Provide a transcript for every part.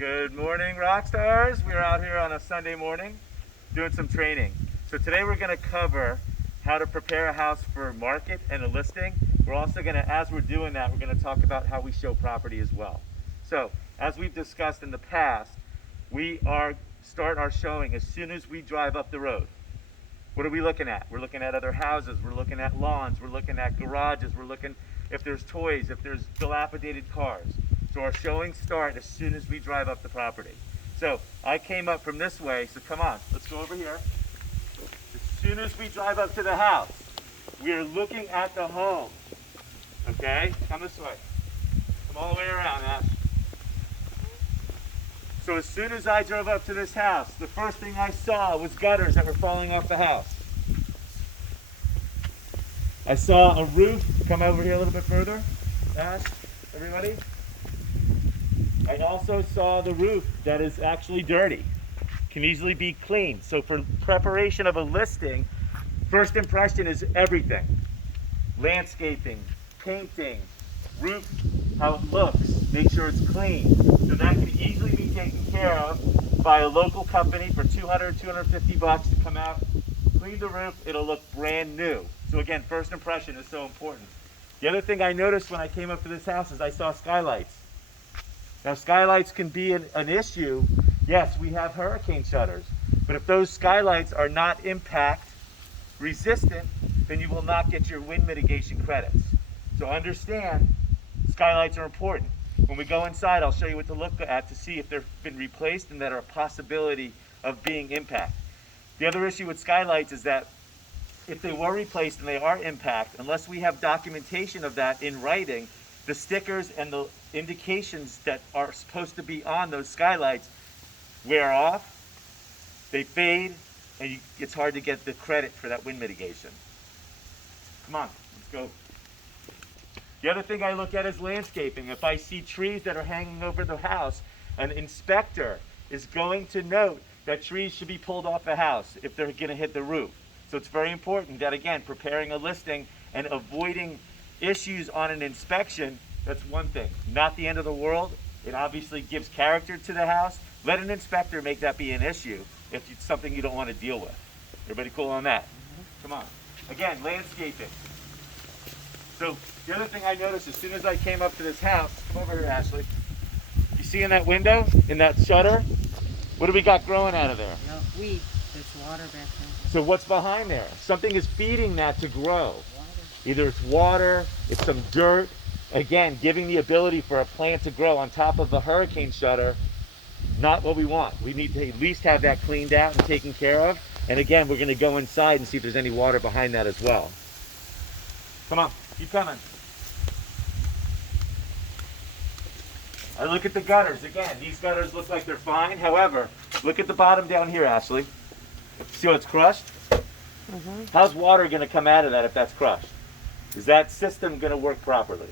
Good morning, rock stars. We're out here on a Sunday morning doing some training. So today we're going to cover how to prepare a house for market and a listing. We're also going to, as we're doing that, we're going to talk about how we show property as well. So as we've discussed in the past, we start our showing as soon as we drive up the road. What are we looking at? We're looking at other houses, we're looking at lawns, we're looking at garages, we're looking if there's toys, if there's dilapidated cars. So our showings start as soon as we drive up the property. So I came up from this way, so come on, let's go over here. As soon as we drive up to the house, we are looking at the home. Okay, come this way. Come all the way around, Ash. So as soon as I drove up to this house, the first thing I saw was gutters that were falling off the house. I saw a roof. Come over here a little bit further, Ash, everybody. I also saw the roof that is actually dirty, can easily be cleaned. So for preparation of a listing, first impression is everything. Landscaping, painting, roof, how it looks, make sure it's clean. So that can easily be taken care of by a local company for $200, $250 to come out, clean the roof, it'll look brand new. So again, first impression is so important. The other thing I noticed when I came up to this house is I saw skylights. Now skylights can be an issue. Yes, we have hurricane shutters, but if those skylights are not impact resistant, then you will not get your wind mitigation credits. So understand, skylights are important. When we go inside, I'll show you what to look at to see if they've been replaced and that are a possibility of being impact. The other issue with skylights is that if they were replaced and they are impact, unless we have documentation of that in writing, the stickers and the indications that are supposed to be on those skylights wear off, they fade, and it's hard to get the credit for that wind mitigation. Come on, let's go. The other thing I look at is landscaping. If I see trees that are hanging over the house, an inspector is going to note that trees should be pulled off the house if they're going to hit the roof. So it's very important that, again, preparing a listing and avoiding issues on an inspection, that's one thing. Not the end of the world. It obviously gives character to the house. Let an inspector make that be an issue if it's something you don't want to deal with. Everybody cool on that? Come on. Again, landscaping. So the other thing I noticed as soon as I came up to this house, come over here, Ashley. You see in that window, in that shutter, what do we got growing out of there? No, weeds. There's water back there. So what's behind there? Something is feeding that to grow. Either it's water, it's some dirt. Again, giving the ability for a plant to grow on top of a hurricane shutter, not what we want. We need to at least have that cleaned out and taken care of. And again, we're going to go inside and see if there's any water behind that as well. Come on, keep coming. I look at the gutters. Again, these gutters look like they're fine. However, look at the bottom down here, Ashley. See how it's crushed? Mm-hmm. How's water going to come out of that if that's crushed? Is that system going to work properly?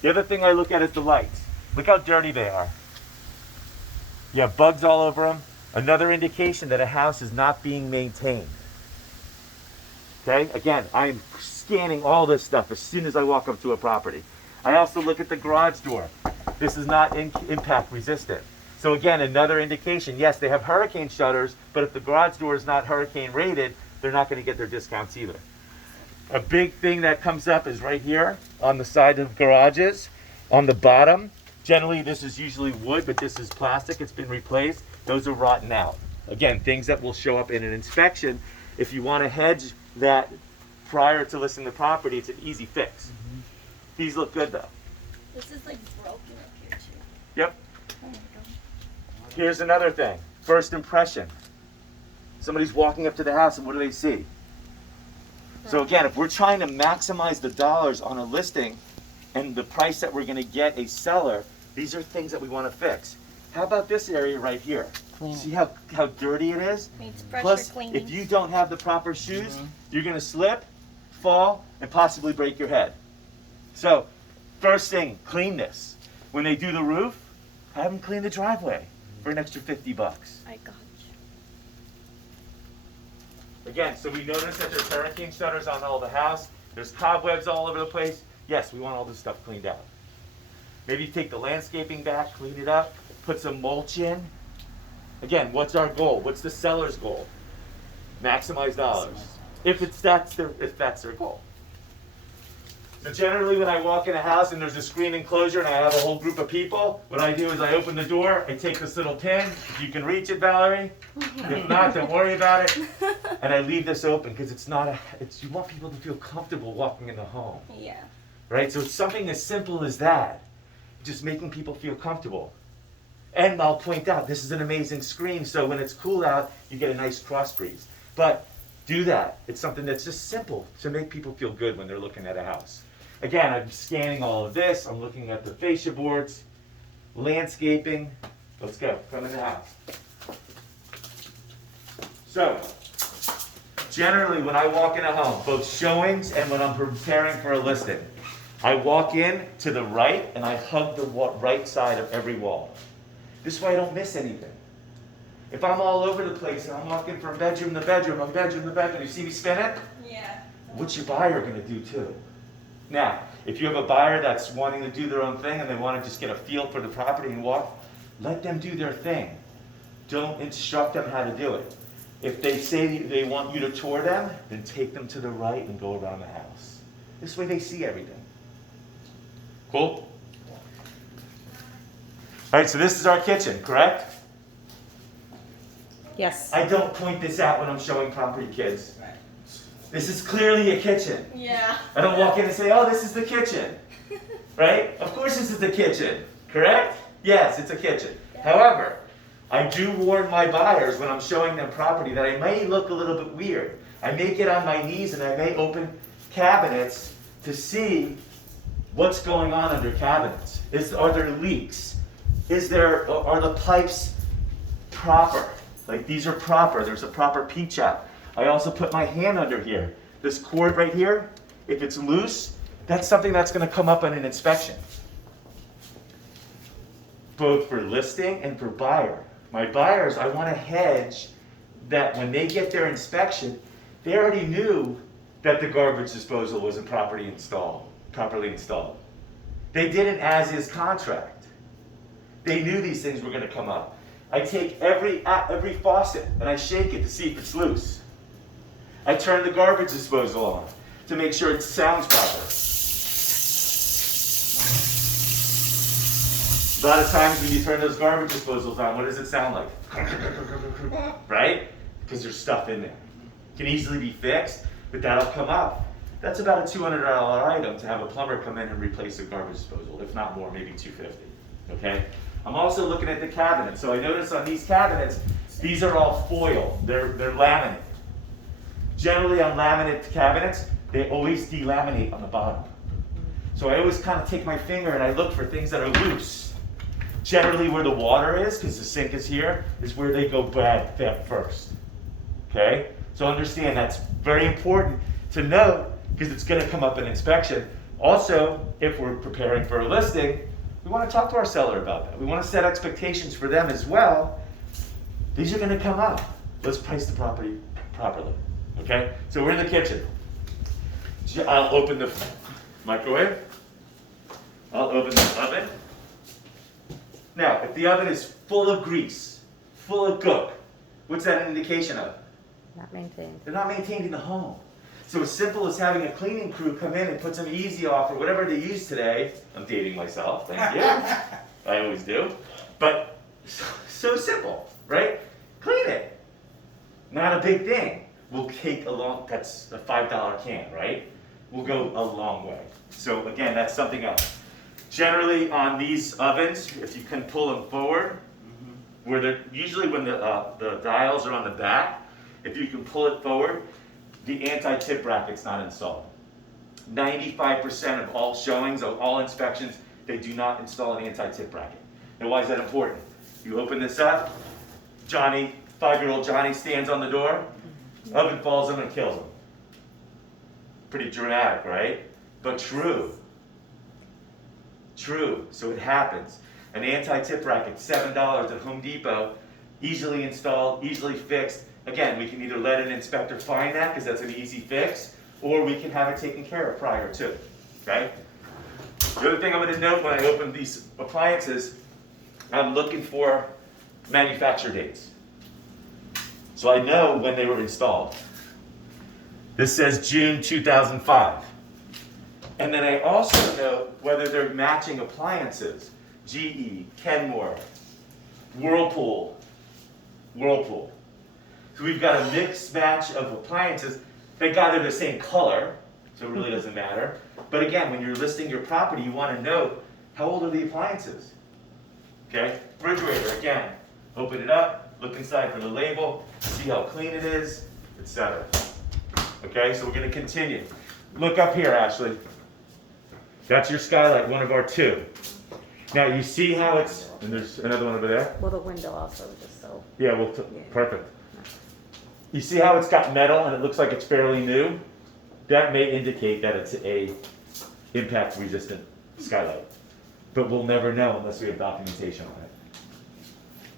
The other thing I look at is the lights. Look how dirty they are. You have bugs all over them. Another indication that a house is not being maintained. Okay? Again, I'm scanning all this stuff as soon as I walk up to a property. I also look at the garage door. This is not impact resistant. So again, another indication. Yes, they have hurricane shutters, but if the garage door is not hurricane rated, they're not going to get their discounts either. A big thing that comes up is right here on the side of garages, on the bottom. Generally, this is usually wood, but this is plastic. It's been replaced. Those are rotten out. Again, things that will show up in an inspection. If you want to hedge that prior to listing the property, it's an easy fix. Mm-hmm. These look good, though. This is like broken up here, too. Yep. Oh my God. Here's another thing. First impression. Somebody's walking up to the house, and what do they see? So again, if we're trying to maximize the dollars on a listing and the price that we're going to get a seller, these are things that we want to fix. How about this area right here? Clean. See how dirty it is? Needs pressure Plus, cleaning. if you don't have the proper shoes, you're going to slip, fall, and possibly break your head. So, first thing, clean this. When they do the roof, have them clean the driveway for an extra $50. I got you. Again, so we notice that there's hurricane shutters on all the house. There's cobwebs all over the place. Yes, we want all this stuff cleaned out. Maybe take the landscaping back, clean it up, put some mulch in. Again, what's our goal? What's the seller's goal? Maximize dollars. If that's their goal. So generally when I walk in a house and there's a screen enclosure and I have a whole group of people, what I do is I open the door, I take this little pin, if you can reach it, Valerie. If not, don't worry about it. And I leave this open because you want people to feel comfortable walking in the home. Yeah. Right? So it's something as simple as that. Just making people feel comfortable. And I'll point out, this is an amazing screen, so when it's cool out, you get a nice cross breeze. But do that. It's something that's just simple to make people feel good when they're looking at a house. Again, I'm scanning all of this. I'm looking at the fascia boards, landscaping. Let's go. Come in the house. So, generally when I walk in a home, both showings and when I'm preparing for a listing, I walk in to the right and I hug the right side of every wall. This way I don't miss anything. If I'm all over the place and I'm walking from bedroom to bedroom, you see me spin it? Yeah. What's your buyer going to do too? Now, if you have a buyer that's wanting to do their own thing and they want to just get a feel for the property and walk, let them do their thing. Don't instruct them how to do it. If they say they want you to tour them, then take them to the right and go around the house. This way they see everything. Cool? All right, so this is our kitchen, correct? Yes. I don't point this out when I'm showing property, kids. This is clearly a kitchen. Yeah. I don't walk in and say, oh, this is the kitchen. Right? Of course this is the kitchen, correct? Yes, it's a kitchen. However, I do warn my buyers when I'm showing them property that I may look a little bit weird. I may get on my knees and I may open cabinets to see what's going on under cabinets. Are there leaks? Are the pipes proper? Like these are proper, there's a proper peach out. I also put my hand under here. This cord right here, if it's loose, that's something that's going to come up on an inspection. Both for listing and for buyer. My buyers, I want to hedge that when they get their inspection, they already knew that the garbage disposal wasn't properly installed. They did an as-is contract. They knew these things were going to come up. I take every faucet and I shake it to see if it's loose. I turn the garbage disposal on to make sure it sounds proper. A lot of times when you turn those garbage disposals on, what does it sound like? Right? Because there's stuff in there. It can easily be fixed, but that'll come up. That's about a $200 item to have a plumber come in and replace the garbage disposal, if not more, maybe $250. Okay? I'm also looking at the cabinets. So I notice on these cabinets, these are all foil. They're laminate. Generally on laminate cabinets, they always delaminate on the bottom. So I always kind of take my finger and I look for things that are loose. Generally where the water is, because the sink is here, is where they go bad first. Okay? So understand that's very important to note because it's going to come up in inspection. Also, if we're preparing for a listing, we want to talk to our seller about that. We want to set expectations for them as well. These are going to come up. Let's price the property properly. Okay? So we're in the kitchen. I'll open the microwave. I'll open the oven. Now, if the oven is full of grease, full of gook, what's that an indication of? Not maintained. They're not maintaining the home. So as simple as having a cleaning crew come in and put some Easy Off or whatever they use today. I'm dating myself, thank you. I always do. But so simple, right? Clean it. Not a big thing. We'll take that's a $5 can, right? We'll go a long way. So again, that's something else. Generally on these ovens, if you can pull them forward, where they're usually when the dials are on the back, if you can pull it forward, the anti-tip bracket's not installed. 95% of all showings, of all inspections, they do not install an anti-tip bracket. Now why is that important? You open this up, Johnny, 5-year-old Johnny stands on the door, oven falls in and kills him. Pretty dramatic, right? But true. True, so it happens. An anti-tip bracket, $7 at Home Depot, easily installed, easily fixed. Again, we can either let an inspector find that because that's an easy fix, or we can have it taken care of prior to, okay? The other thing I'm going to note when I open these appliances, I'm looking for manufacture dates. So I know when they were installed. This says June 2005. And then I also know whether they're matching appliances. GE, Kenmore, Whirlpool. So we've got a mixed match of appliances. Thank God they're the same color, so it really doesn't matter. But again, when you're listing your property, you want to know how old are the appliances. Okay? Refrigerator, again, open it up, look inside for the label, see how clean it is, etc. Okay, so we're going to continue. Look up here, Ashley. That's your skylight, one of our two. Now you see how it's, and there's another one over there? Well, the window also, just so. Yeah, well, perfect. You see how it's got metal and it looks like it's fairly new? That may indicate that it's a impact resistant skylight. But we'll never know unless we have documentation on it.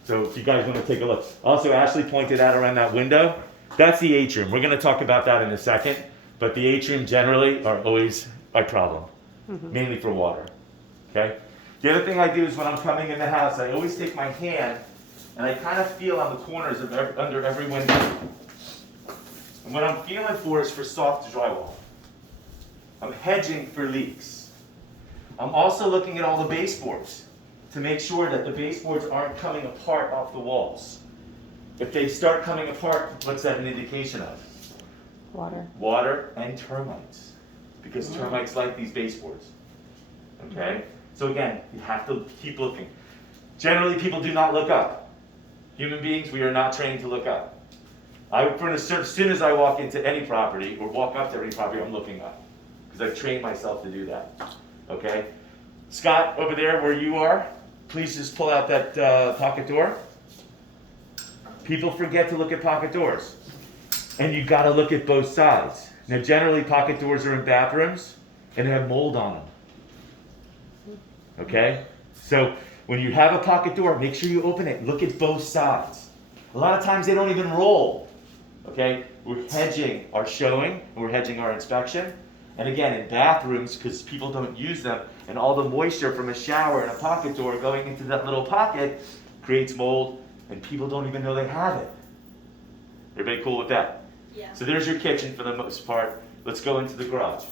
So if you guys want to take a look. Also, Ashley pointed out around that window, that's the atrium. We're going to talk about that in a second, but the atrium generally are always a problem, mainly for water, okay? The other thing I do is when I'm coming in the house, I always take my hand and I kind of feel on the corners of under every window. And what I'm feeling for is for soft drywall. I'm hedging for leaks. I'm also looking at all the baseboards to make sure that the baseboards aren't coming apart off the walls. If they start coming apart, what's that an indication of? Water. Water and termites, because termites like these baseboards. Okay? So again, you have to keep looking. Generally, people do not look up. Human beings, we are not trained to look up. As soon as I walk into any property or walk up to any property, I'm looking up because I've trained myself to do that. Okay? Scott, over there where you are, please just pull out that pocket door. People forget to look at pocket doors. And you've got to look at both sides. Now, generally, pocket doors are in bathrooms and they have mold on them. Okay? So, when you have a pocket door, make sure you open it. Look at both sides. A lot of times they don't even roll. Okay? We're hedging our showing, and we're hedging our inspection. And again, in bathrooms, because people don't use them, and all the moisture from a shower and a pocket door going into that little pocket creates mold, and people don't even know they have it. Everybody cool with that? Yeah. So there's your kitchen for the most part. Let's go into the garage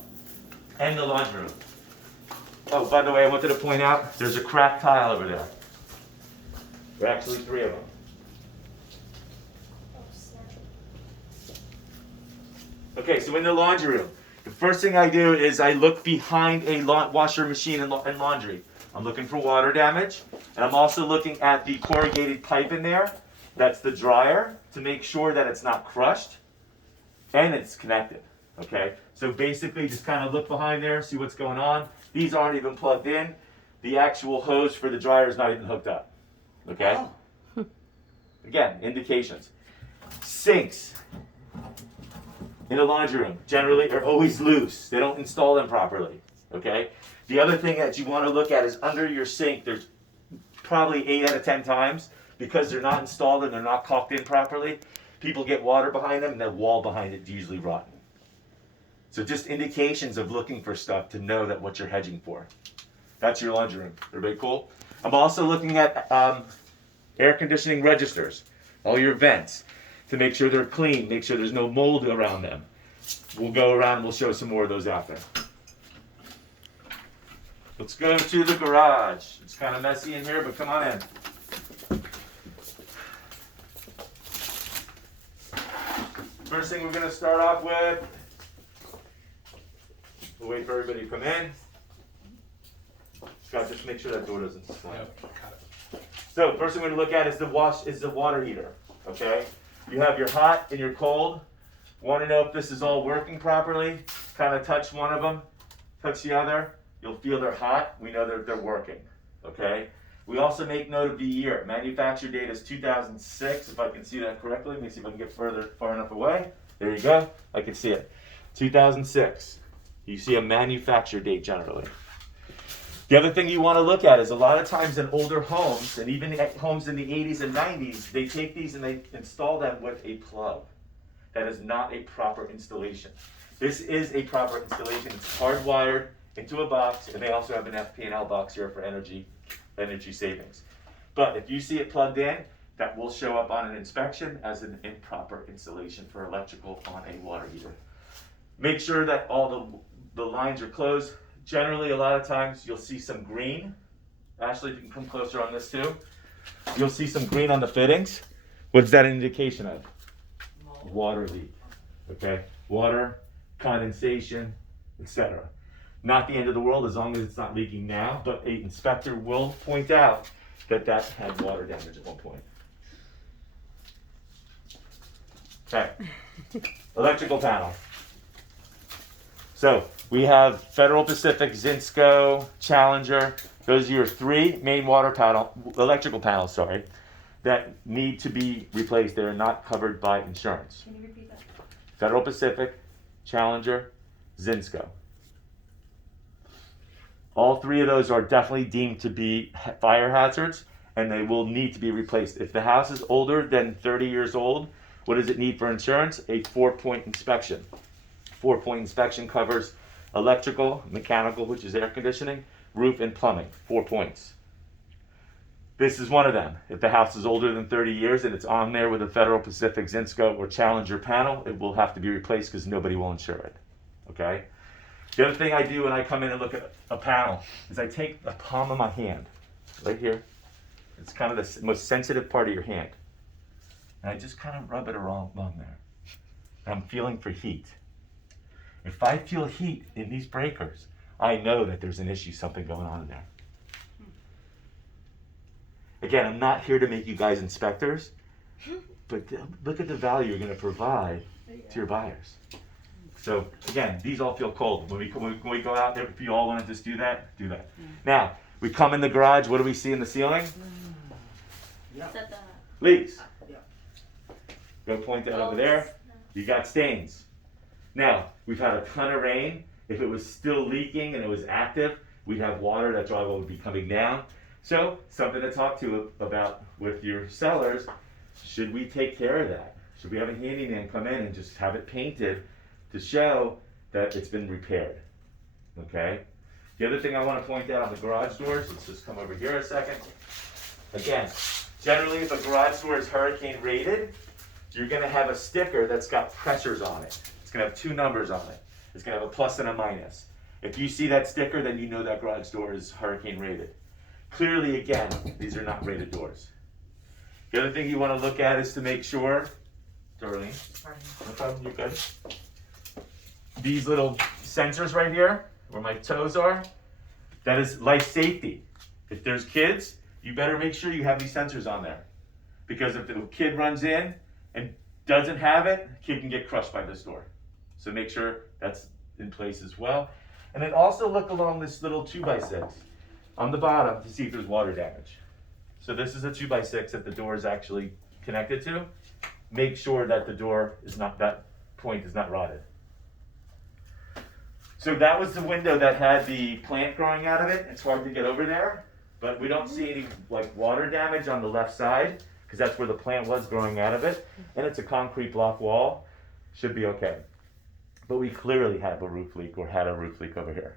and the laundry room. Oh, by the way, I wanted to point out, there's a cracked tile over there. There are actually 3 of them. Oh, snap. Okay, so in the laundry room, the first thing I do is I look behind a washer machine and laundry. I'm looking for water damage, and I'm also looking at the corrugated pipe in there. That's the dryer, to make sure that it's not crushed and it's connected. Okay, so basically just kind of look behind there, see what's going on. These aren't even plugged in. The actual hose for the dryer is not even hooked up. Okay? Oh. Again, indications. Sinks in the laundry room generally are always loose. They don't install them properly. Okay? The other thing that you want to look at is under your sink, there's probably 8 out of 10 times, because they're not installed and they're not caulked in properly, people get water behind them and the wall behind it is usually rotten. So just indications of looking for stuff to know that what you're hedging for. That's your laundry room. Everybody cool? I'm also looking at air conditioning registers, all your vents, to make sure they're clean, make sure there's no mold around them. We'll go around and we'll show some more of those after. Let's go to the garage. It's kind of messy in here, but come on in. First thing we're going to start off with, we'll wait for everybody to come in. Scott, just make sure that door doesn't slam. So first thing we're going to look at is the water heater. Okay, you have your hot and your cold. Want to know if this is all working properly? Kind of touch one of them, touch the other. You'll feel they're hot. We know that they're working. Okay. We also make note of the year. Manufacture date is 2006. If I can see that correctly, let me see if I can get far enough away. There you go. I can see it. 2006. You see a manufacture date generally. The other thing you want to look at is a lot of times in older homes, and even homes in the 80s and 90s, they take these and they install them with a plug. That is not a proper installation. This is a proper installation. It's hardwired into a box, and they also have an FP&L box here for energy savings. But if you see it plugged in, that will show up on an inspection as an improper installation for electrical on a water heater. Make sure that all the lines are closed. Generally, a lot of times you'll see some green. Ashley, if you can come closer on this too. You'll see some green on the fittings. What's that an indication of? Water leak. Okay? Water, condensation, etc. Not the end of the world as long as it's not leaking now, but an inspector will point out that that had water damage at one point. Okay. Electrical panel. So we have Federal Pacific, Zinsco, Challenger. Those are your three main electrical panels, that need to be replaced. They're not covered by insurance. Can you repeat that? Federal Pacific, Challenger, Zinsco. All three of those are definitely deemed to be fire hazards, and they will need to be replaced. If the house is older than 30 years old, what does it need for insurance? A 4-point inspection. 4-point inspection covers electrical, mechanical, which is air conditioning, roof, and plumbing. 4 points. This is one of them. If the house is older than 30 years and it's on there with a Federal Pacific, Zinsco, or Challenger panel, it will have to be replaced because nobody will insure it. Okay? The other thing I do when I come in and look at a panel is I take the palm of my hand, right here. It's kind of the most sensitive part of your hand. And I just kind of rub it along there. And I'm feeling for heat. If I feel heat in these breakers, I know that there's an issue, something going on in there. Again, I'm not here to make you guys inspectors, but look at the value you're going to provide to your buyers. So again, these all feel cold. When we go out there, if you all want to just do that, do that. Now, we come in the garage, what do we see in the ceiling? Leaks. Go point that over there. You got stains. Now, we've had a ton of rain. If it was still leaking and it was active, we'd have water, that drywall would be coming down. So, something to talk to about with your sellers. Should we take care of that? Should we have a handyman come in and just have it painted to show that it's been repaired? Okay? The other thing I want to point out on the garage doors, let's just come over here a second. Again, generally if a garage door is hurricane rated, you're going to have a sticker that's got pressures on it. It's going to have two numbers on it. It's going to have a plus and a minus. If you see that sticker, then you know that garage door is hurricane rated. Clearly, again, these are not rated doors. The other thing you want to look at is to make sure, Darlene, no problem, you're good. These little sensors right here, where my toes are, that is life safety. If there's kids, you better make sure you have these sensors on there. Because if the kid runs in and doesn't have it, the kid can get crushed by this door. So make sure that's in place as well. And then also look along this little 2x6 on the bottom to see if there's water damage. So this is a 2x6 that the door is actually connected to. Make sure that the door is not, that point is not rotted. So that was the window that had the plant growing out of it. It's hard to get over there, but we don't see any like water damage on the left side because that's where the plant was growing out of it. And it's a concrete block wall. Should be okay. But we clearly have a roof leak or had a roof leak over here.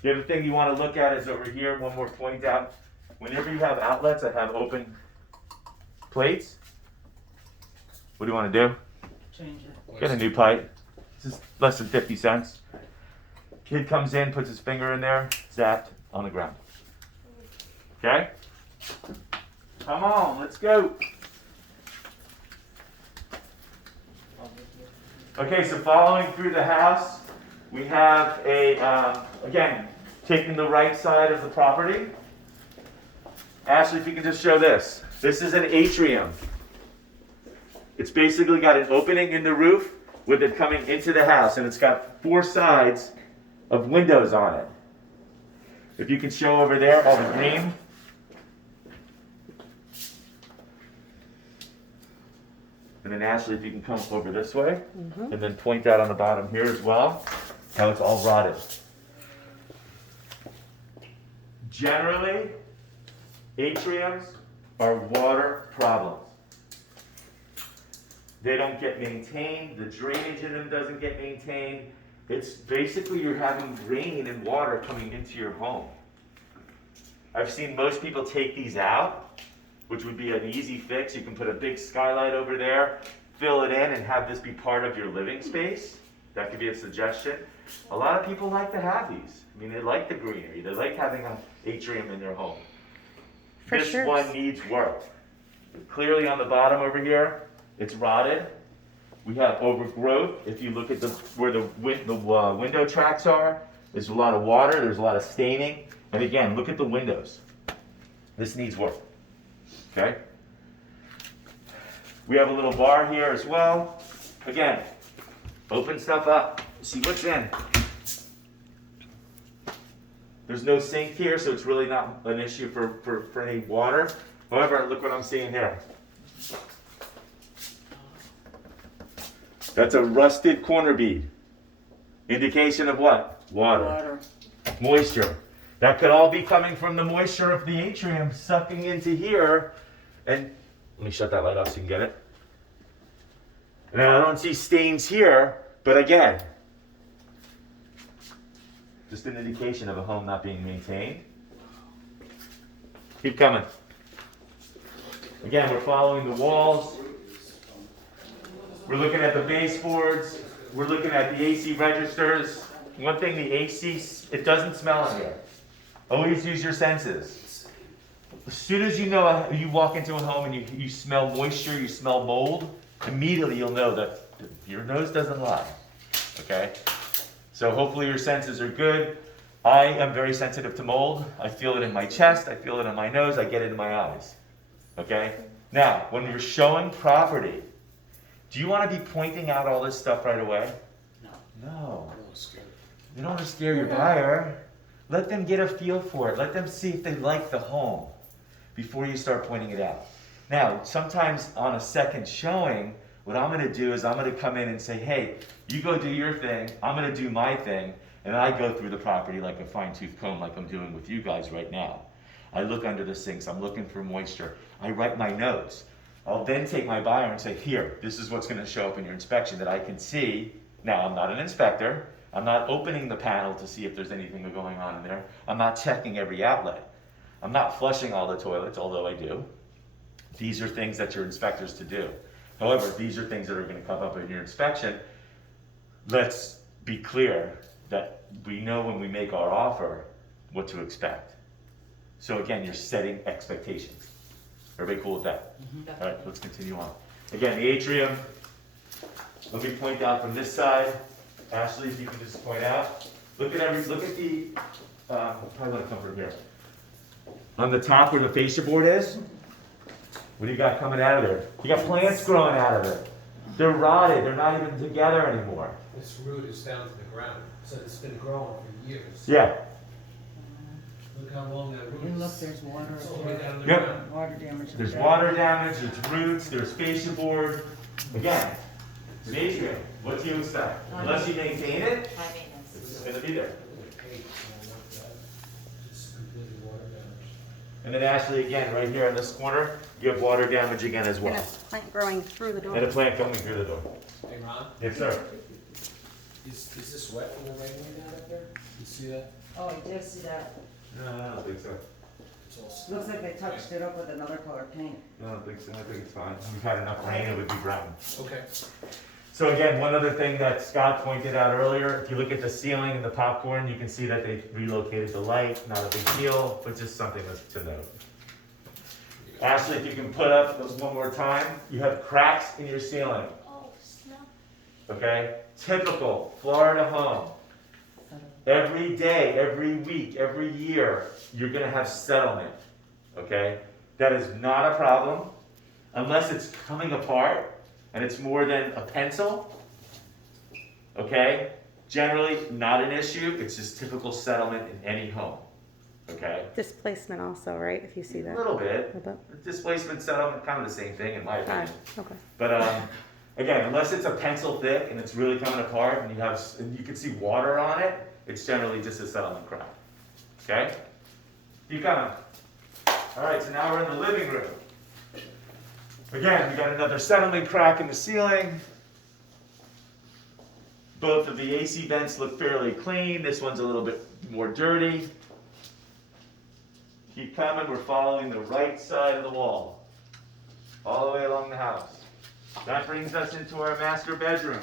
The other thing you want to look at is over here, one more point out. Whenever you have outlets that have open plates, what do you want to do? Change it. Get a new pipe. This is less than 50 cents. Kid comes in, puts his finger in there, zapped, on the ground. Okay? Come on, let's go. Okay, so following through the house, we have again, taking the right side of the property. Ashley, if you can just show this. This is an atrium. It's basically got an opening in the roof with it coming into the house, and it's got 4 sides of windows on it. If you can show over there, all the green. And then Ashley, if you can come over this way, and then point out on the bottom here as well, how it's all rotted. Generally, atriums are water problems. They don't get maintained, the drainage in them doesn't get maintained. It's basically you're having rain and water coming into your home. I've seen most people take these out, which would be an easy fix. You can put a big skylight over there, fill it in, and have this be part of your living space. That could be a suggestion. A lot of people like to have these. I mean, they like the greenery. They like having an atrium in their home. For this sure. one needs work. Clearly on the bottom over here, it's rotted. We have overgrowth. If you look at where the window tracks are, there's a lot of water, there's a lot of staining. And again, look at the windows. This needs work, okay? We have a little bar here as well. Again, open stuff up, see what's in. There's no sink here, so it's really not an issue for any water. However, look what I'm seeing here. That's a rusted corner bead. Indication of what? Water. Moisture. That could all be coming from the moisture of the atrium sucking into here. And let me shut that light off so you can get it. Now I don't see stains here, but again, just an indication of a home not being maintained. Keep coming. Again, we're following the walls. We're looking at the baseboards. We're looking at the AC registers. One thing, the AC, it doesn't smell in here. Always use your senses. As soon as you know, you walk into a home and you smell moisture, you smell mold, immediately you'll know that your nose doesn't lie, okay? So hopefully your senses are good. I am very sensitive to mold. I feel it in my chest, I feel it in my nose, I get it in my eyes, okay? Now, when you're showing property, do you want to be pointing out all this stuff right away? No. You don't want to scare your buyer. Let them get a feel for it. Let them see if they like the home before you start pointing it out. Now, sometimes on a second showing, what I'm going to do is I'm going to come in and say, hey, you go do your thing, I'm going to do my thing, and I go through the property like a fine-tooth comb like I'm doing with you guys right now. I look under the sinks, I'm looking for moisture. I write my notes. I'll then take my buyer and say, here, this is what's going to show up in your inspection that I can see. Now, I'm not an inspector. I'm not opening the panel to see if there's anything going on in there. I'm not checking every outlet. I'm not flushing all the toilets, although I do. These are things that your inspectors to do. However, these are things that are going to come up in your inspection. Let's be clear that we know when we make our offer what to expect. So again, you're setting expectations. Everybody cool with that? All right, let's continue on. Again, the atrium. Let me point out from this side. Ashley, if you can just point out. Look at the, probably want to come from here. On the top where the fascia board is, what do you got coming out of there? You got plants growing out of it. They're rotted, they're not even together anymore. This root is down to the ground, so it's been growing for years. Yeah. Look how long that root is. And look, there's water It's all up the way there. down to the Yep. ground. Water damage. up There's there. water damage, there's roots, there's fascia board. Again, it's an atrium. What do you expect? Unless you maintain it, High maintenance. it's gonna be there. It's completely water damaged. And then Ashley, again, right here in this corner, you have water damage again as And well. a plant growing through the door. And a plant coming through the door. Hey, Ron, Yes, sir. is this wet from the rain way down up there? You see that? Oh, I did see that. No, I don't think so. It's all stuck. Looks like they touched it up with another color paint. No, I don't think so. I think it's fine. We've had enough rain, it would be brown. Okay. So again, one other thing that Scott pointed out earlier, if you look at the ceiling and the popcorn, you can see that they relocated the light. Not a big deal, but just something to note. Ashley, if you can put up those one more time, you have cracks in your ceiling, Oh, snap. okay? Typical Florida home. Every day, every week, every year, you're gonna have settlement, okay? That is not a problem unless it's coming apart and it's more than a pencil, okay? Generally, not an issue, it's just typical settlement in any home, okay? Displacement also, right, if you see A that? little bit. A bit. Displacement, settlement, kind of the same thing in my opinion. Okay. But again, unless it's a pencil thick and it's really coming apart and you can see water on it, it's generally just a settlement crack. Okay? Keep coming. All right, so now we're in the living room. Again, we got another settlement crack in the ceiling. Both of the AC vents look fairly clean. This one's a little bit more dirty. Keep coming, we're following the right side of the wall. All the way along the house. That brings us into our master bedroom.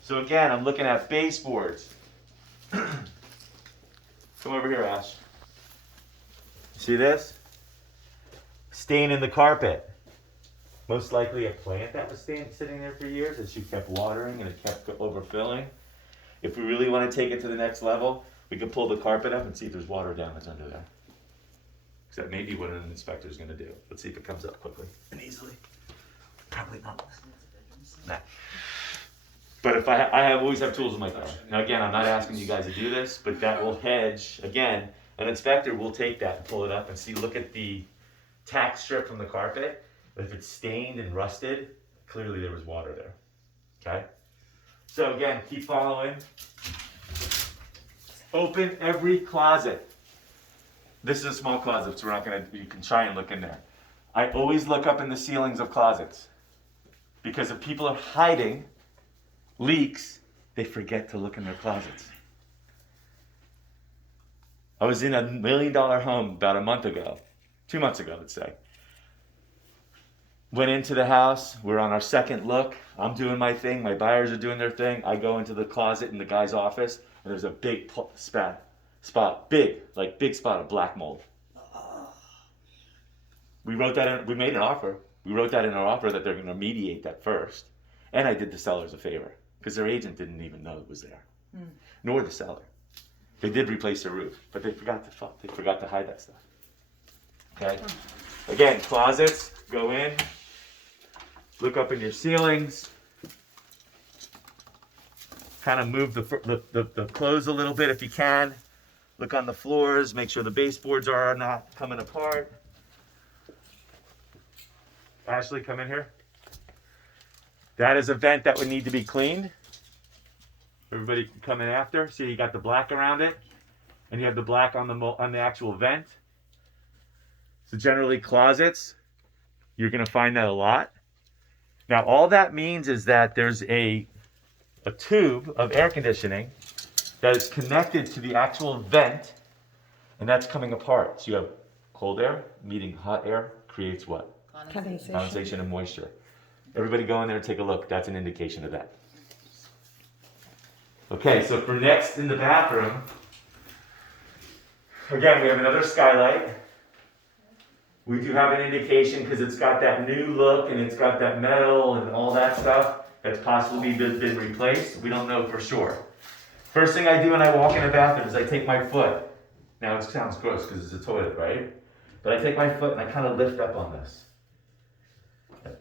So again, I'm looking at baseboards. Come over here, Ash. See this? Stain in the carpet. Most likely a plant that was sitting there for years and she kept watering and it kept overfilling. If we really want to take it to the next level, we can pull the carpet up and see if there's water damage under there. Because that may be what an inspector is going to do. Let's see if it comes up quickly and easily. Probably not. Nah. But if I always have tools in my car. Now again, I'm not asking you guys to do this, but that will hedge. Again, an inspector will take that and pull it up and see, look at the tack strip from the carpet. If it's stained and rusted, clearly there was water there. Okay? So again, keep following. Open every closet. This is a small closet, so we're not gonna, you can try and look in there. I always look up in the ceilings of closets. Because if people are hiding leaks, they forget to look in their closets. I was in a $1 million home about a month ago, 2 months ago, let's say. Went into the house, we're on our second look. I'm doing my thing, my buyers are doing their thing. I go into the closet in the guy's office, and there's a big spot, big spot of black mold. We wrote that in, we made an offer. We wrote that in our offer that they're gonna mediate that first. And I did the sellers a favor, because their agent didn't even know it was there, nor the seller. They did replace the roof, but they forgot to hide that stuff. Okay? Again, closets, go in, look up in your ceilings, kind of move the clothes a little bit if you can. Look on the floors, make sure the baseboards are not coming apart. Ashley, come in here. That is a vent that would need to be cleaned. Everybody can come in after. See, you got the black around it, and you have the black on the actual vent. So generally closets, you're gonna find that a lot. Now all that means is that there's a tube of air conditioning that is connected to the actual vent, and that's coming apart. So you have cold air meeting hot air creates what? Condensation and moisture. Everybody go in there and take a look. That's an indication of that. Okay, so for next in the bathroom, again, we have another skylight. We do have an indication because it's got that new look and it's got that metal and all that stuff that's possibly been replaced. We don't know for sure. First thing I do when I walk in a bathroom is I take my foot. Now it sounds gross because it's a toilet, right? But I take my foot and I kind of lift up on this.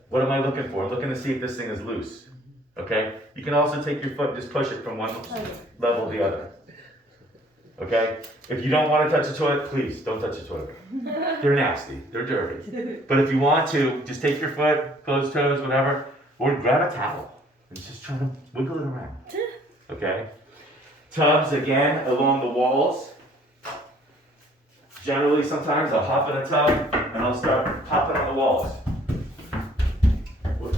What am I looking for? I'm looking to see if this thing is loose. Okay? You can also take your foot and just push it from one level to the other. Okay? If you don't want to touch the toilet, please don't touch the toilet. They're nasty. They're dirty. But if you want to, just take your foot, closed toes, whatever, or grab a towel and just try to wiggle it around. Okay? Tubs, again, along the walls. Generally, sometimes I'll hop in a tub and I'll start popping on the walls.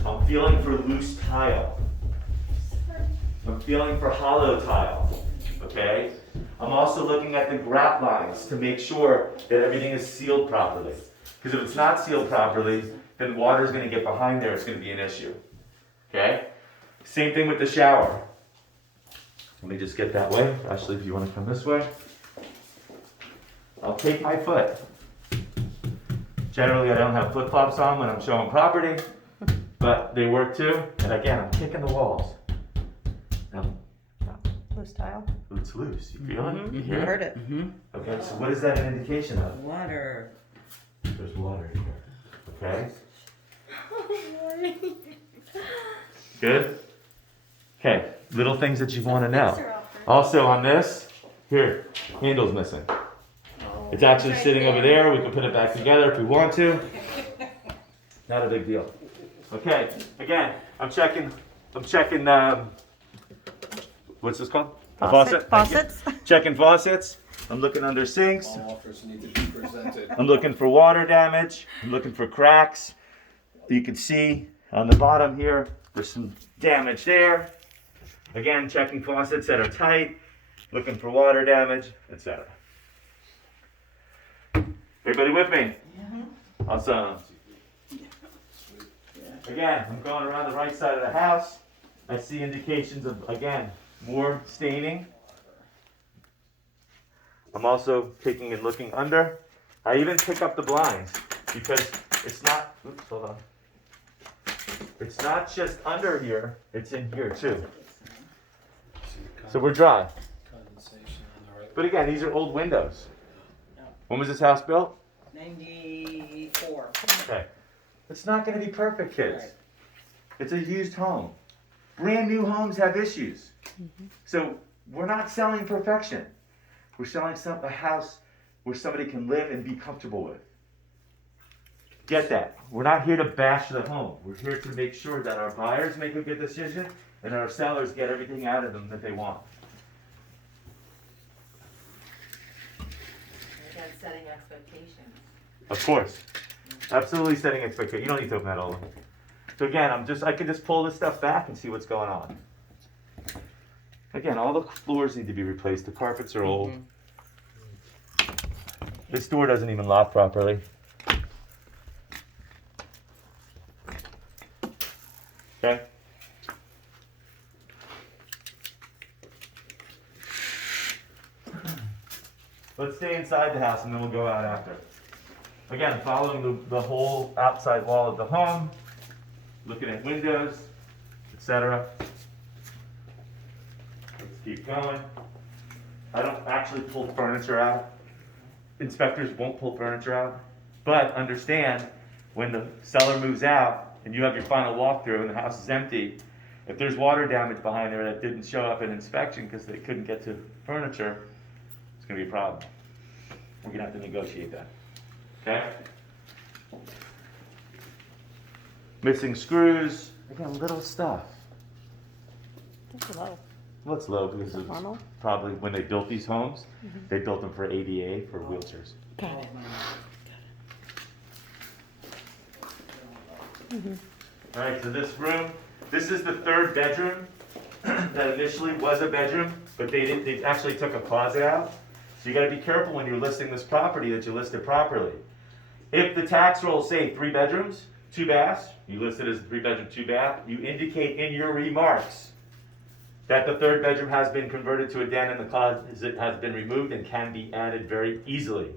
I'm feeling for loose tile. I'm feeling for hollow tile. Okay? I'm also looking at the grout lines to make sure that everything is sealed properly. Because if it's not sealed properly, then water is going to get behind there. It's going to be an issue. Okay? Same thing with the shower. Let me just get that way. Ashley, if you want to come this way. I'll take my foot. Generally, I don't have flip-flops on when I'm showing property, but they work too. And again, I'm kicking the walls. Now, Loose tile. it's loose. You feel it? You hear it? Heard it. Okay, so what is that an indication of? Water. There's water here. Okay? Good? Okay, little things that you want to know. Also on this, here, handle's missing. It's actually sitting over there. We can put it back together if we want to. Not a big deal. Okay, again, I'm checking, what's this called? A faucet? Faucets. Checking faucets. I'm looking under sinks. All offers need to be presented. I'm looking for water damage. I'm looking for cracks. You can see on the bottom here, there's some damage there. Again, checking faucets that are tight, looking for water damage, etc. Everybody with me? Awesome. Again, I'm going around the right side of the house. I see indications of, again, more staining. I'm also taking and looking under. I even pick up the blinds because it's not, oops, hold on. It's not just under here, it's in here too. So we're dry. Condensation on the right. But again, these are old windows. When was this house built? 94. Okay. It's not going to be perfect, kids. It's a used home. Brand new homes have issues. So we're not selling perfection. We're selling a house where somebody can live and be comfortable with. Get that. We're not here to bash the home. We're here to make sure that our buyers make a good decision and our sellers get everything out of them that they want. Again, setting expectations. Of course. Absolutely setting expectations. You don't need to open that all. So again, I can just pull this stuff back and see what's going on. Again, all the floors need to be replaced. The carpets are old. This door doesn't even lock properly. Okay. Let's stay inside the house and then we'll go out after. Again, following the whole outside wall of the home, looking at windows, etc. Let's keep going. I don't actually pull furniture out. Inspectors won't pull furniture out. But understand, when the seller moves out and you have your final walkthrough and the house is empty, if there's water damage behind there that didn't show up in inspection because they couldn't get to furniture, it's going to be a problem. We're going to have to negotiate that. Okay? Missing screws. Again, little stuff. That's low. Well, it's low because it's Normal? probably when they built these homes, they built them for ADA, for wheelchairs. Got it. All right, so this room, this is the third bedroom that initially was a bedroom, but they actually took a closet out. So you got to be careful when you're listing this property that you list it properly. If the tax rolls say 3 bedrooms, 2 baths, you list it as a 3-bedroom, 2-bath, you indicate in your remarks that the third bedroom has been converted to a den and the closet has been removed and can be added very easily.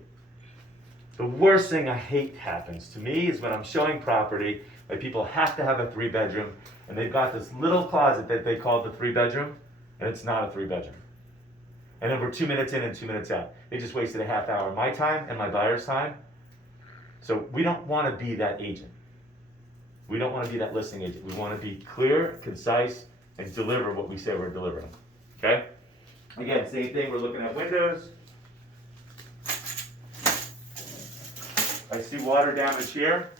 The worst thing I hate happens to me is when I'm showing property that people have to have a 3-bedroom and they've got this little closet that they call the 3-bedroom and it's not a 3-bedroom. And then we're 2 minutes in and 2 minutes out. They just wasted a half hour of my time and my buyer's time. So we don't want to be that agent. We don't want to be that listing agent. We want to be clear, concise, and deliver what we say we're delivering. Okay? Again, same thing, we're looking at windows. I see water damage here.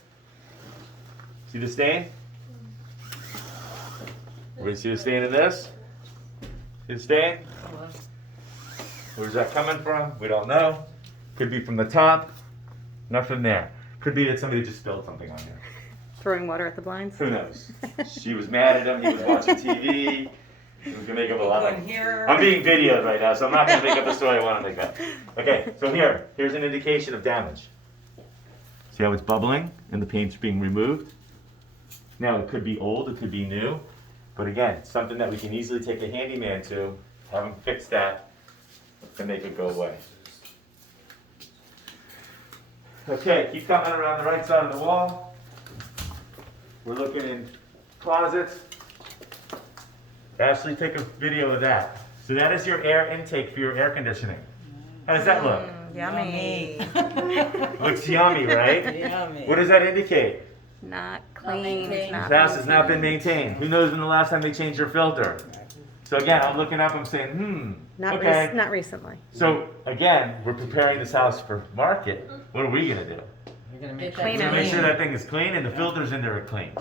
See the stain? We're going to see the stain in this. See the stain? Where's that coming from? We don't know. Could be from the top, nothing there. Could be that somebody just spilled something on here. Throwing water at the blinds? Who knows? She was mad at him, he was watching TV. He was gonna make up a lot of. I'm being videoed right now, so I'm not gonna make up the story I want to make up. Okay, so here's an indication of damage. See how it's bubbling and the paint's being removed? Now it could be old, it could be new, but again, it's something that we can easily take a handyman to, have him fix that, and make it go away. Okay, keep coming around the right side of the wall. We're looking in closets. Ashley, take a video of that. So that is your air intake for your air conditioning. How does that look? Yummy. Looks yummy, right? Yummy. What does that indicate? Not clean. maintained. Not The house has not been maintained. Who knows when the last time they changed your filter? So again, I'm looking up, I'm saying, not, okay. not recently. So again, we're preparing this house for market. What are we gonna do? You're gonna make Clean So it. make sure that thing is clean and the filters in there are clean.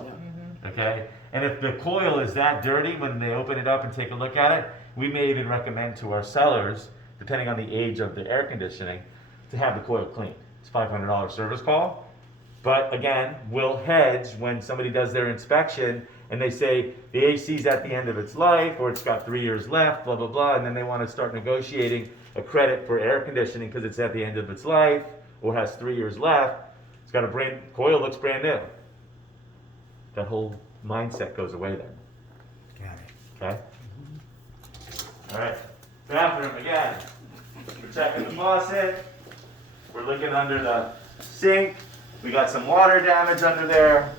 Okay? And if the coil is that dirty when they open it up and take a look at it, we may even recommend to our sellers, depending on the age of the air conditioning, to have the coil cleaned. It's a $500 service call. But again, we'll hedge when somebody does their inspection and they say the AC's at the end of its life or it's got 3 years left, blah, blah, blah, and then they want to start negotiating a credit for air conditioning because it's at the end of its life, or has 3 years left, it's got a brand, coil looks brand new. That whole mindset goes away then. Got it. Okay? All right. Bathroom again. We're checking the faucet. We're looking under the sink. We got some water damage under there.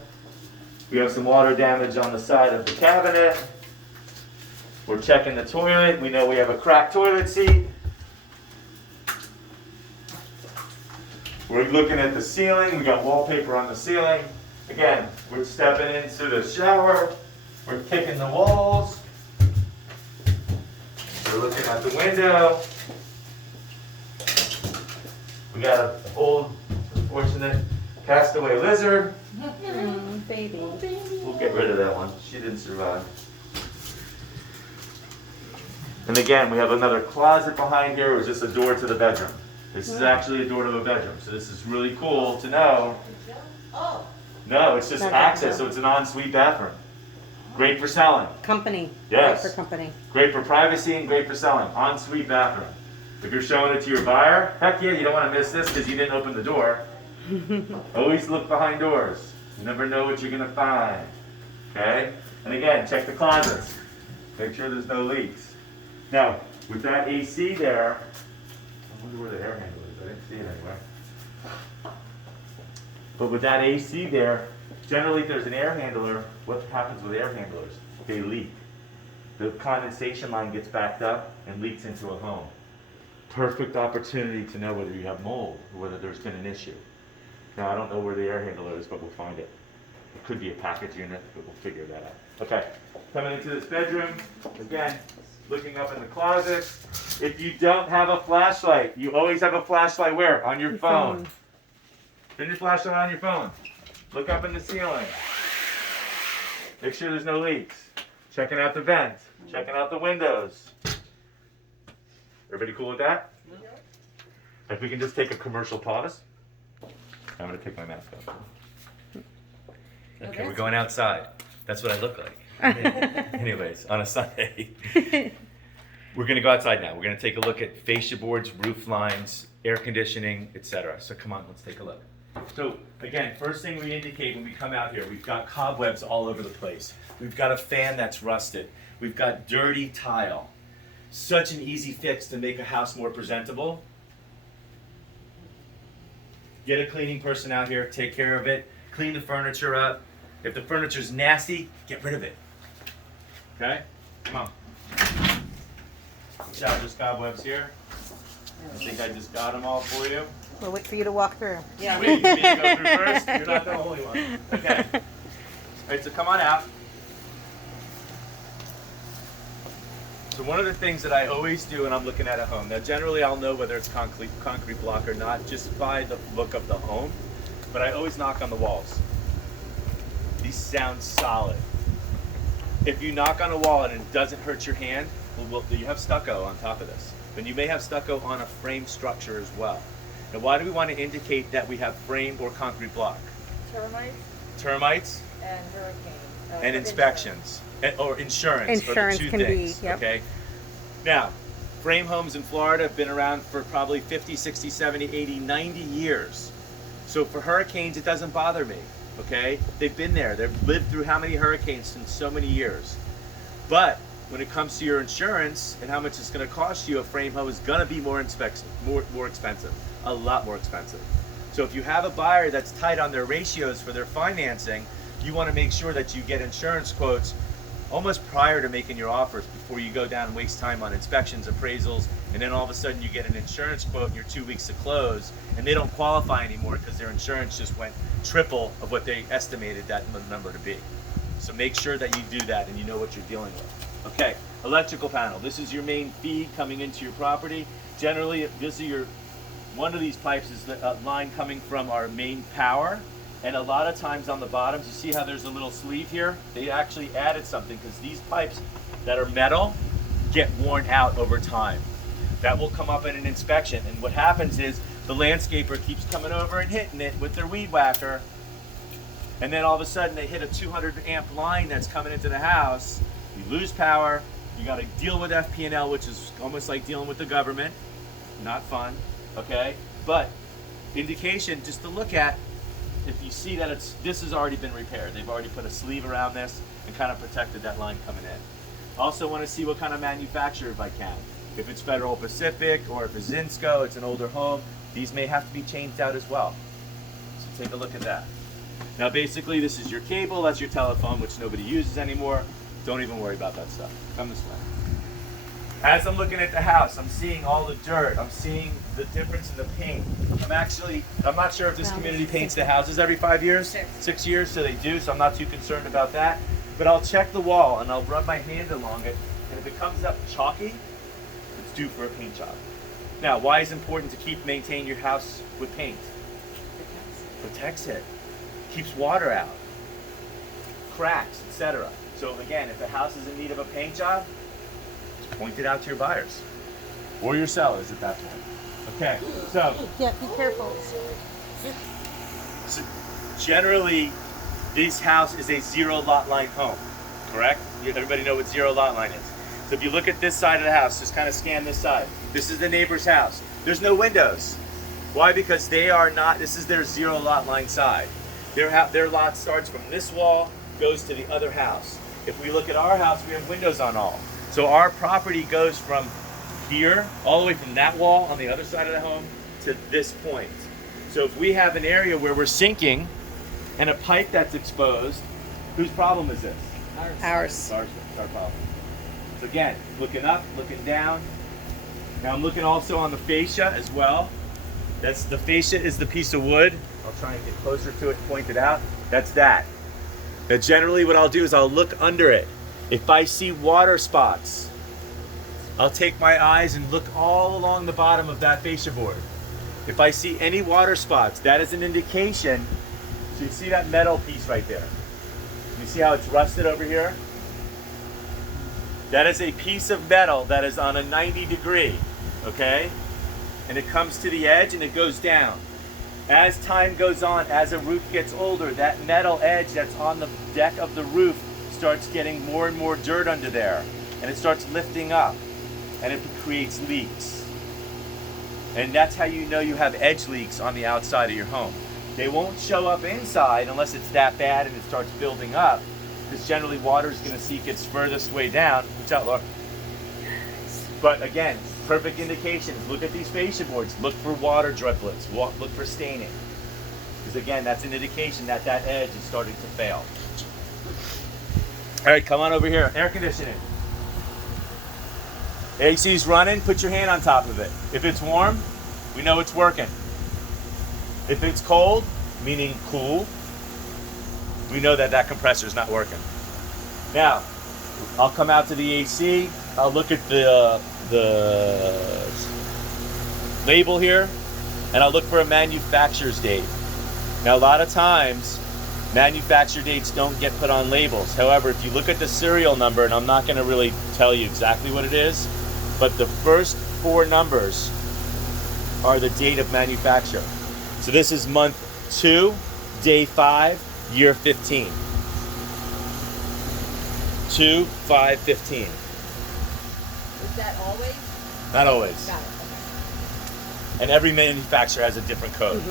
We have some water damage on the side of the cabinet. We're checking the toilet. We know we have a cracked toilet seat. We're looking at the ceiling. We got wallpaper on the ceiling. Again, we're stepping into the shower. We're kicking the walls. We're looking at the window. We got an old, unfortunate, castaway lizard. Baby. We'll get rid of that one. She didn't survive. And again, we have another closet behind here. It was just a door to the bedroom. This is actually a door to a bedroom. So this is really cool to know. Oh, No, it's just Not access, that so it's an ensuite bathroom. Great for selling. Company. Yes. Great for company. Great for privacy and great for selling. Ensuite bathroom. If you're showing it to your buyer, heck yeah, you don't want to miss this because you didn't open the door. Always look behind doors. You never know what you're going to find. Okay? And again, check the closets. Make sure there's no leaks. Now, with that AC there, I wonder where the air handle is. I didn't see it anywhere. But with that AC there, generally if there's an air handler, what happens with air handlers? They leak. The condensation line gets backed up and leaks into a home. Perfect opportunity to know whether you have mold or whether there's been an issue. Now, I don't know where the air handler is, but we'll find it. It could be a package unit, but we'll figure that out. Okay, coming into this bedroom, again, looking up in the closet. If you don't have a flashlight, you always have a flashlight where? On your phone. Turn your flashlight on your phone. Look up in the ceiling. Make sure there's no leaks. Checking out the vent. Checking out the windows. Everybody cool with that? If we can just take a commercial pause. I'm going to take my mask off. Okay, we're going outside. That's what I look like. Anyways, on a Sunday. We're going to go outside now. We're going to take a look at fascia boards, roof lines, air conditioning, etc. So come on, let's take a look. So again, first thing we indicate when we come out here, we've got cobwebs all over the place. We've got a fan that's rusted. We've got dirty tile. Such an easy fix to make a house more presentable. Get a cleaning person out here, take care of it, clean the furniture up. If the furniture's nasty, get rid of it. Okay? Come on. Watch out, there's cobwebs here. I think I just got them all for you. We'll wait for you to walk through. Yeah. Wait, you want me to go through first? You're not the only one. Okay. All right, so come on out. So one of the things that I always do when I'm looking at a home, now generally I'll know whether it's concrete block or not just by the look of the home, but I always knock on the walls. These sound solid. If you knock on a wall and it doesn't hurt your hand, well, you have stucco on top of this. But you may have stucco on a frame structure as well. Now why do we want to indicate that we have frame or concrete block? termites Termites and hurricane. and inspections. Or insurance are the Insurance two can be, things, yep. okay? Now, frame homes in Florida have been around for probably 50, 60, 70, 80, 90 years. So for hurricanes, it doesn't bother me, okay? They've been there. They've lived through how many hurricanes in so many years. But when it comes to your insurance and how much it's going to cost you, a frame home is going to be more expensive, a lot more expensive. So if you have a buyer that's tight on their ratios for their financing, you want to make sure that you get insurance quotes almost prior to making your offers before you go down and waste time on inspections, appraisals, and then all of a sudden you get an insurance quote and you're 2 weeks to close and they don't qualify anymore because their insurance just went triple of what they estimated that number to be. So make sure that you do that and you know what you're dealing with. Okay, electrical panel. This is your main feed coming into your property. Generally, this is one of these pipes is the line coming from our main power. And a lot of times on the bottoms, you see how there's a little sleeve here? They actually added something because these pipes that are metal get worn out over time. That will come up in an inspection. And what happens is the landscaper keeps coming over and hitting it with their weed whacker. And then all of a sudden they hit a 200 amp line that's coming into the house. You lose power. You got to deal with FP&L, which is almost like dealing with the government. Not fun, okay? But indication just to look at. If you see that this has already been repaired, they've already put a sleeve around this and kind of protected that line coming in. Also want to see what kind of manufacturer if I can. If it's Federal Pacific or if it's Zinsco, it's an older home, these may have to be changed out as well. So take a look at that. Now basically this is your cable, that's your telephone, which nobody uses anymore. Don't even worry about that stuff. Come this way. As I'm looking at the house, I'm seeing all the dirt. I'm seeing the difference in the paint. I'm not sure if this community paints the houses every 5 years, 6 years, so they do, so I'm not too concerned about that. But I'll check the wall and I'll rub my hand along it, and if it comes up chalky, it's due for a paint job. Now, why is it important to maintain your house with paint? Protects it. Keeps water out. Cracks, etc. So again, if the house is in need of a paint job, point it out to your buyers or your sellers at that point. Okay, so Yeah, be careful. generally, this house is a zero lot line home, correct? Everybody know what zero lot line is. So if you look at this side of the house, just kind of scan this side. This is the neighbor's house. There's no windows. Why? Because they are not. This is their zero lot line side. Their lot starts from this wall, goes to the other house. If we look at our house, we have windows on all. So our property goes from here, all the way from that wall on the other side of the home to this point. So if we have an area where we're sinking and a pipe that's exposed, whose problem is this? Ours. Our problem. So again, looking up, looking down. Now I'm looking also on the fascia as well. The fascia is the piece of wood. I'll try and get closer to it and point it out. That's that. Now generally what I'll do is I'll look under it. If I see water spots, I'll take my eyes and look all along the bottom of that fascia board. If I see any water spots, that is an indication. So you see that metal piece right there. You see how it's rusted over here? That is a piece of metal that is on a 90 degree, okay? And it comes to the edge and it goes down. As time goes on, as a roof gets older, that metal edge that's on the deck of the roof starts getting more and more dirt under there, and it starts lifting up, and it creates leaks. And that's how you know you have edge leaks on the outside of your home. They won't show up inside unless it's that bad and it starts building up, because generally water is going to seek its furthest way down. Watch out, Laura. But again, perfect indications. Look at these fascia boards. Look for water driplets. Look for staining. Because again, that's an indication that that edge is starting to fail. All right, come on over here. Air conditioning. AC's running, put your hand on top of it. If it's warm, we know it's working. If it's cold, meaning cool, we know that that compressor is not working. Now, I'll come out to the AC. I'll look at the label here, and I'll look for a manufacturer's date. Now, a lot of times, manufacturer dates don't get put on labels. However, if you look at the serial number, and I'm not going to really tell you exactly what it is, but the first 4 numbers are the date of manufacture. So this is month 2, day 5, year 15. 2, 5, 15. Is that always? Not always. Got it. Okay. And every manufacturer has a different code.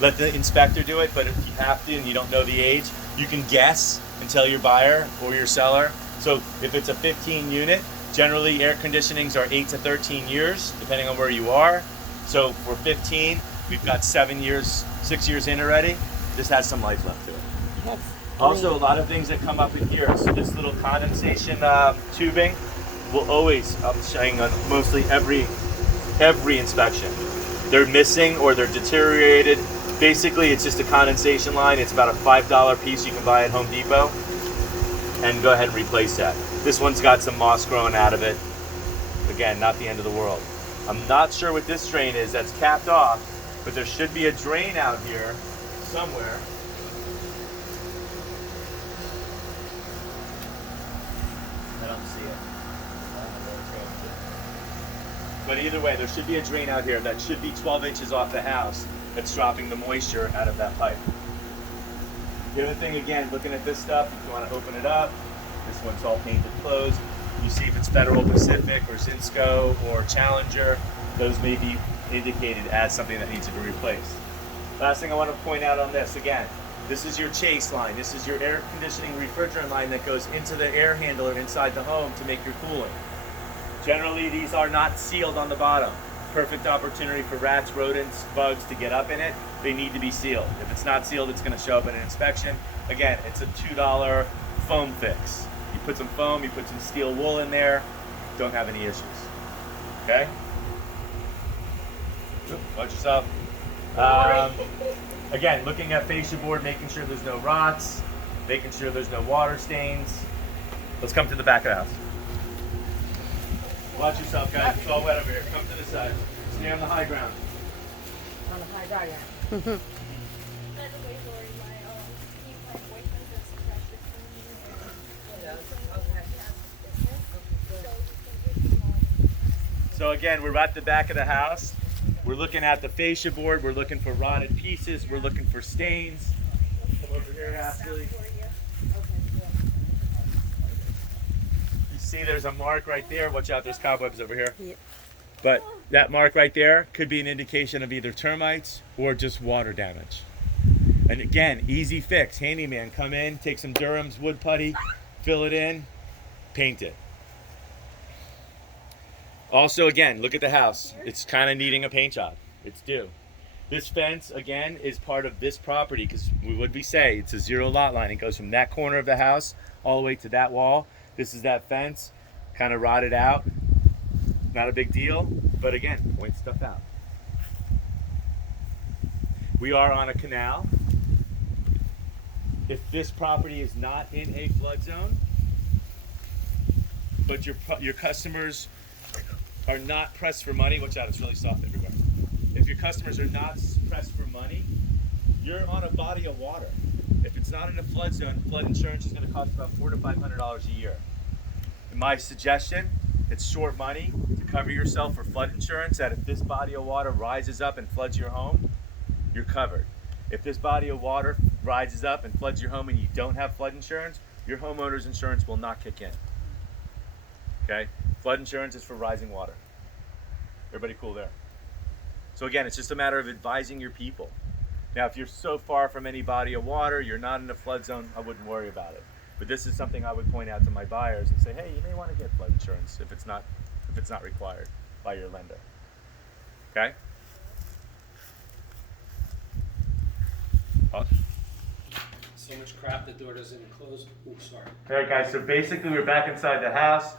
Let the inspector do it, but if you have to and you don't know the age, you can guess and tell your buyer or your seller. So if it's a 15 unit, generally air conditionings are 8 to 13 years, depending on where you are. So for 15, we've got 7 years, 6 years in already. This has some life left to it. That's Also, a lot of things that come up in here. So this little condensation tubing will always, I'm showing on mostly every inspection. They're missing or they're deteriorated. Basically, it's just a condensation line. It's about a $5 piece you can buy at Home Depot. And go ahead and replace that. This one's got some moss growing out of it. Again, not the end of the world. I'm not sure what this drain is that's capped off, but there should be a drain out here somewhere. I don't see it. But either way, there should be a drain out here that should be 12 inches off the house that's dropping the moisture out of that pipe. The other thing, again, looking at this stuff, if you want to open it up, this one's all painted closed. You see if it's Federal Pacific or Zinsco or Challenger, those may be indicated as something that needs to be replaced. Last thing I want to point out on this, again, this is your chase line. This is your air conditioning refrigerant line that goes into the air handler inside the home to make your cooling. Generally, these are not sealed on the bottom. Perfect opportunity for rats, rodents, bugs to get up in it. They need to be sealed. If it's not sealed, it's going to show up in an inspection. Again, it's a $2 foam fix. You put some foam, you put some steel wool in there, don't have any issues. Okay? Oop, watch yourself. Again, looking at fascia board, making sure there's no rots, making sure there's no water stains. Let's come to the back of the house. Watch yourself, guys. It's all wet over here. Come to the side. Stay on the high ground. On the high ground, yeah. By the way, Lori, my boyfriend does pressure cleaning and So again, we're at the back of the house. We're looking at the fascia board. We're looking for rotted pieces. We're looking for stains. Come over here, Ashley. You see there's a mark right there. Watch out, there's cobwebs over here. Yeah. But that mark right there could be an indication of either termites or just water damage. And again, easy fix. Handyman, come in, take some Durham's wood putty, fill it in, paint it. Also, again, look at the house. It's kind of needing a paint job. It's due. This fence, again, is part of this property because we say it's a 0 lot line. It goes from that corner of the house all the way to that wall. This is that fence, kind of rotted out. Not a big deal, but again, point stuff out. We are on a canal. If this property is not in a flood zone, but your customers are not pressed for money, watch out, it's really soft everywhere. If your customers are not pressed for money, you're on a body of water. If it's not in a flood zone, flood insurance is going to cost about $400 to $500 a year. And my suggestion, it's short money to cover yourself for flood insurance, that if this body of water rises up and floods your home, you're covered. If this body of water rises up and floods your home and you don't have flood insurance, your homeowner's insurance will not kick in. Okay? Flood insurance is for rising water. Everybody cool there? So again, it's just a matter of advising your people. Now, if you're so far from any body of water, you're not in a flood zone, I wouldn't worry about it. But this is something I would point out to my buyers and say, hey, you may want to get flood insurance if it's not required by your lender. Okay? Oh. So much crap, the door doesn't close. Oh, sorry. All right, guys, so basically we're back inside the house.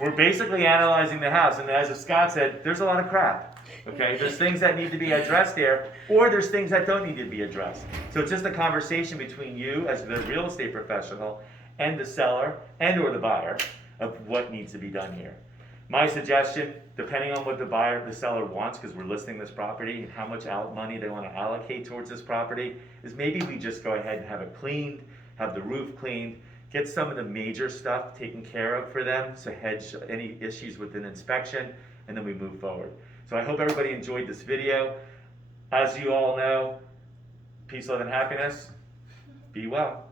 We're basically analyzing the house, and as Scott said, there's a lot of crap. Okay, there's things that need to be addressed there, or there's things that don't need to be addressed. So it's just a conversation between you as the real estate professional and the seller and or the buyer of what needs to be done here. My suggestion, depending on what the seller wants, because we're listing this property and how much money they want to allocate towards this property, is maybe we just go ahead and have it cleaned, have the roof cleaned, get some of the major stuff taken care of for them to hedge any issues with an inspection, and then we move forward. So I hope everybody enjoyed this video. As you all know, peace, love, and happiness. Be well.